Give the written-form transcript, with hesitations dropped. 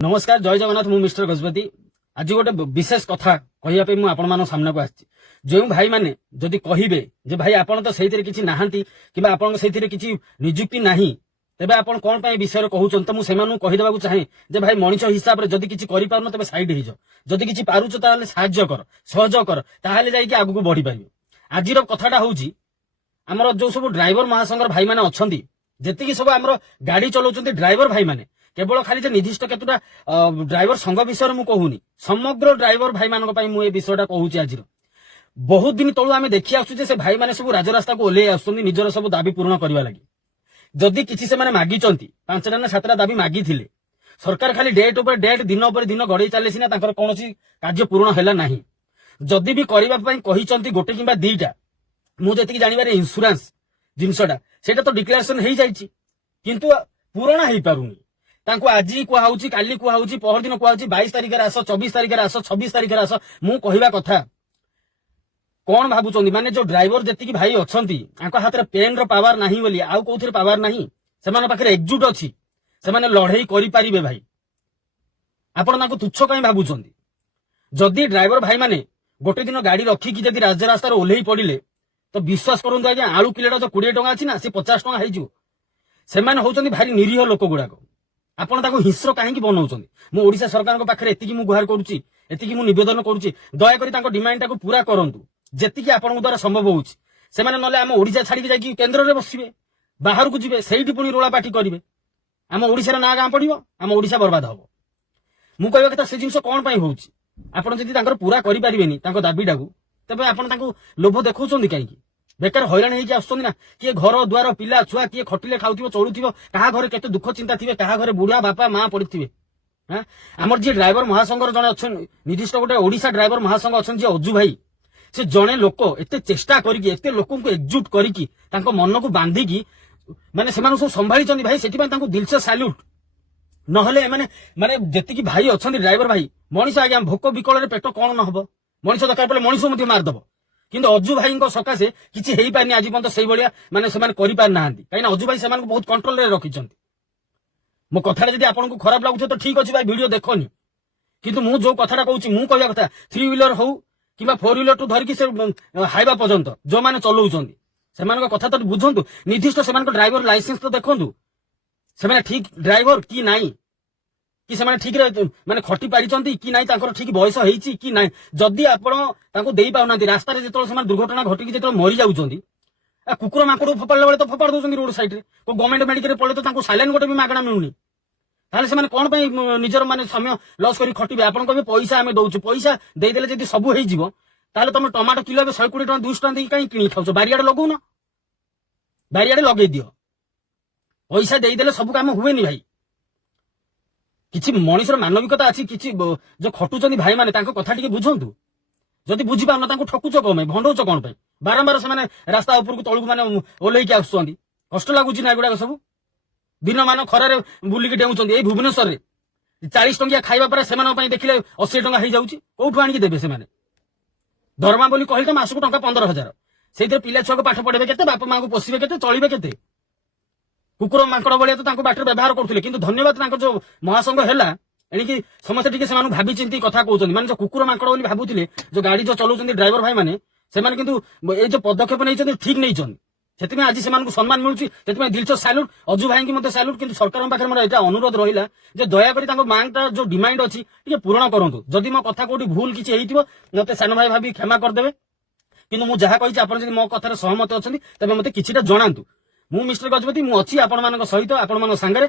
नमस्कार जय जगन्नाथ मु मिस्टर गजपति आज गोटे विशेष कथा कहवाई मुझे आपण सामना को आसी जो भाई मैंने जदि कहे जे भाई आपन तो सही किसी नहांती कि आपन सही किसी निजुक्ति नहीं तेबे आपन कौन पाए विषय कहउछन तो मुझे कहीदेवा चाहे जे भाई मनीष हिसाब से जदि किसी करिपारन तेबे साइड हो जदि किसी पारुछ ताले साहाय्य कर सहयोग कर ताहाले जाई कि आगु बढ़ी पारियो। आजिर कथाटा होउची हमर जो सब ड्राइवर महासंघर भाई माने अछंती जेतिकी सब हमर गाड़ी चलाउछंती ड्राइवर भाई माने केवल खाली जे निर्दिष्ट केतुटा ड्राइवर संघ विषय मु कहूनी समग्र ड्राइवर भाई मानक पई मु ए विषयटा कहूची। आज बहुत दिन तळु आमे देखि आसु से भाई माने सब राजरास्ता को ओले आसुनी निजर सब दाबी पूर्ण करबा लागि जदि किछि से माने मागिचंती 5टा ना 7टा दाबी मागिथिले सरकार खाली डेट ऊपर डेट दिन ऊपर दिन गड़े चले सिना ताकर कोनोसी कार्य पूर्ण हैला नाही जदि भी करबा पई कहिचंती गोटे किबा दीटा मु जति जानिबारे इंश्योरेंस जिनसडा सेटा तो डिक्लेरेशन हेई जाईची किंतु पूर्ण हेई पारुनी तांको आजी कुहाउची काली कुहाउची पहर दिन कुहाउची 22 तारिख रे आसो 24 तारिख रे आसो 26 तारिख रे आसो मु कहिबा कथा कोन भाबुचंदी माने जो ड्राइवर जेतिकी भाई अछंती आको हाथ रे पेन रो पावर नाही बोली आउ कोथरे पावर नाही सेमान पाखरे एकजुट अछि सेमाने लढेई करि पारिबे भाई आपण ताको तुच्छ काई भाबुचंदी जदि ड्राइवर भाई माने गोटे दिन गाड़ी रखी कि जदि राज रास्ता रे ओलेही पडिले तो विश्वास करंतु आज्ञा आलू किलोटा तो 20 टका अछि ना से 50 टका हेजु सेमाने होचंदी भारी निरीह लोक गुडाको आपण ताको हिंस्र काहेकि बनाउचंदी मु ओडिसा सरकार को पाखरे एतिकी मु गुहार करूची एतिकी मु निवेदन करूची दया करी ताको डिमांड ताको पूरा करंतु जेतिकी आपण द्वारा संभव होउची सेमाने नले हम ओडिसा छाडी के जाई केंद्र रे बसिबे बाहर को जिबे सेठी पुनी रोला पाटी करिवे हम ओडिसा रे ना गां पडिवो हम ओडिसा बर्बाद होबो मु कहबा कथा से जिंस कोन पई होउची आपण जदि तांकर पूरा करि परिबेनी तांको दाबीडाकू तबे आपण तांको लोभ देखौचंदी काहेकि बेकार हैरान हेकि आसुचंदी ना किए घर द्वार पिला छुआ किए खटिले खाउथिबो चलुथिबो कहा घरे केते दुख चिंता थिबे कहा घरे बुढ़ा बापा मां पड़िथिबे हां हमर जे ड्राइवर महासंघर जने अछन निर्दिष्ट गोटे ओडिसा ड्राइवर महासंघ अछन जे अजू भाई से जने लोक एते चेष्टा करिकि एते लोकन को एकजुट करिकि तांको मन को बांधिकि माने सेमान सब संभाली चंदी भाई सेति तांको दिल से सैल्यूट नहले माने जेतिकी भाई अछन ड्राइवर भाई मनीष आज्ञा भोक विकल रे पेट कोन न हबो मनीष दरकार पले मनीष मध्य मार दबो किंतु अजू भाई सकाशे किसी हेई पानी आज पर्यंत से भाया माने सेमान करि पार नाहंती कहीं अजू भाई सेमान को बहुत कंट्रोल रे रखिचंती मो कथारे जदि आपन को खराब लागुछ तो ठीक अछि भाई वीडियो देखोनी किंतु मु जो कथाटा कहूची मु कहया कथा 3 व्हीलर हो किबा 4 व्हीलर टू धर कि से हाइवा पर्यंत जो माने चलाउचंदी सेमान को कथा तो बुझंतु निर्दिष्ट सेमान को ड्राइवर लाइसेंस तो देखंतु सेमान ठीक ड्राइवर की नाही कि से ठीक माने खटी पारिचंती कि नाही तांकर ठीक बयस हेइची कि नाही जदि आपण तांको देई पाउनांती रास्ता रे जेतोल समान दुर्घटना घटी कि जेतोल मरि जाउचंती आ कुकुर माकड़ फपाडला बेले तो फपाड दोचंती रोड साइड रे को गवर्नमेंट मेडिकल पळे तो तांको साइलेंट गोटे भी मागणा मिलुनी ताले से माने कोन पई निजर माने समय लॉस करी खटिबे आपण कहबे पैसा हमें दउछु पैसा देई देले जदि सब हेइ जीवो ताले तुम टमाटो किलो 120 टका 200 टका देई काई किनी खाउछो बारियाडे लगौना बारियाडे लगेई दियो पैसा देई देले सब काम हुएनी भाई किछि मनीषर मानविकता अछि किछि जो खटुचंदी भाई माने तांको कथा टिके बुझंतु जदि बुझी पाउन तांको ठकुचो कमे भंडौचो कोन पई बारंबार से माने रास्ता ऊपर को तळु माने ओलेई के आसुचंदी कष्ट लागुची ना गुडा सब दिन मान खरारे बुलिकी डेउचंदी ए भुवनेश्वर रे 40 टंकिया खाइबा पर सेमान पई देखिले 80 टका हेइ जाउची कोठु आनी के देबे से माने दरमा बोली कहिल त मासको टंका 15000 सेइते पिला छुआ को पाठ पढेबे केते बाप मां को पोसिबे केते चलिबे केते कुकुर माकड़ बलिया तो तांको बाटर व्यवहार करथुले किंतु धन्यवाद तांको जो महासंघ हैला एनिकी समस्त टिके सेमानु भाबी चिंती कथा कहउचंदी माने जो कुकुर माकड़ बोली भाबुथिले जो गाड़ी जो चलाउचंदी ड्राइवर भाई माने सेमान किंतु ए जो पदक्षेप नैचंदी ठीक नैचंदी सेतिमे आज सेमान को सम्मान मिलुची सेतिमे दिल से सैल्यूट अजू भाई की मते सैल्यूट किंतु सरकार पाखरे मोर एटा अनुरोध रहिला जे दया करी तांको मांगटा जो डिमांड अछि टिके पूर्ण करंतु जदि मो कथा कोठी भूल किछि हेइतिबो नते सान भाई भाबी क्षमा कर देबे किंतु मु जहा कहिछि आपण जदि मो कथारे सहमत अछंती तबे मते किछिटा जणांतु मु मिस्टर गजपति मु अछि आपण मानक सहित आपण मान संगरे।